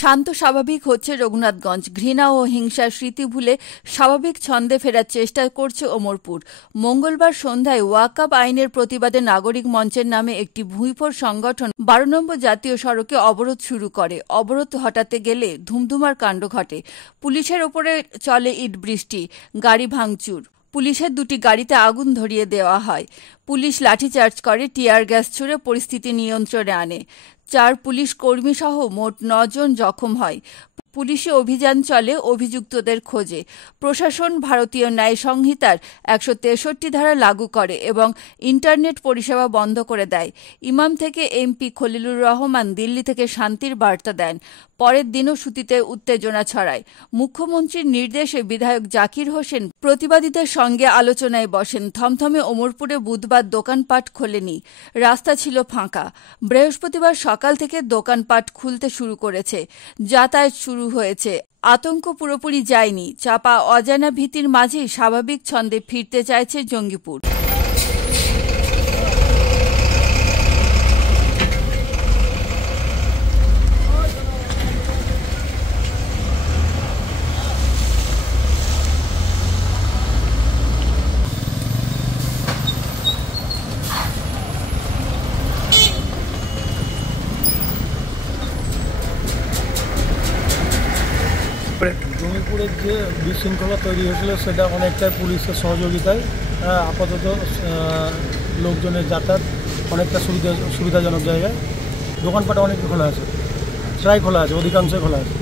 শান্ত স্বাভাবিক হচ্ছে রঘুনাথগঞ্জ। ঘৃণা ও হিংসার স্মৃতি ভুলে স্বাভাবিক ছন্দে ফেরার চেষ্টা করছে ওমরপুর। মঙ্গলবার সন্ধ্যায় ওয়াকআপ আইনের প্রতিবাদে নাগরিক মঞ্চের নামে একটি ভূঁইফোর সংগঠন 12 নম্বর জাতীয় সড়কে অবরোধ শুরু করে। অবরোধ হটাতে গেলে ধুমধুমার কাণ্ড ঘটে। পুলিশের ওপরে চলে ইট বৃষ্টি, গাড়ি ভাঙচুর। পুলিশের দুটি গাড়িতে আগুন ধরিয়ে দেওয়া হয়। পুলিশ লাঠিচার্জ করে, টিয়ার গ্যাস ছুড়ে পরিস্থিতি নিয়ন্ত্রণে আনে। 4 পুলিশ কর্মী সহ মোট 9 জন জখম হয়। পুলিশি অভিযান চলে অভিযুক্তদের খোঁজে। প্রশাসন ভারতীয় ন্যায় সংহিতার 163 ধারা লাগু করে এবং ইন্টারনেট পরিষেবা বন্ধ করে দেয়। ইমাম থেকে এমপি খলিলুর রহমান দিল্লি থেকে শান্তির বার্তা দেন। পরের দিনও সুতিতে উত্তেজনা ছড়ায়। মুখ্যমন্ত্রীর নির্দেশে বিধায়ক জাকির হোসেন প্রতিবাদীদের সঙ্গে আলোচনায় বসেন। থমথমে ওমরপুরে বুধবার দোকানপাট খোলেনি, রাস্তা ছিল ফাঁকা। বৃহস্পতিবার সকাল থেকে দোকানপাট খুলতে শুরু করেছে, যাতায়াত শুরু হয়েছে। আতঙ্ক পুরোপুরি যায়নি। চাপা অজানা ভীতির মাঝেই স্বাভাবিক ছন্দে ফিরতে চাইছে জঙ্গিপুর। জঙ্গিপুরের যে বিশৃঙ্খলা তৈরি হয়েছিল সেটা অনেকটাই পুলিশের সহযোগিতায় আপাতত লোকজনের যাতায়াত অনেকটা সুবিধাজনক জায়গায়। দোকানপাট অনেক খোলা আছে, প্রায় খোলা আছে, অধিকাংশই খোলা আছে।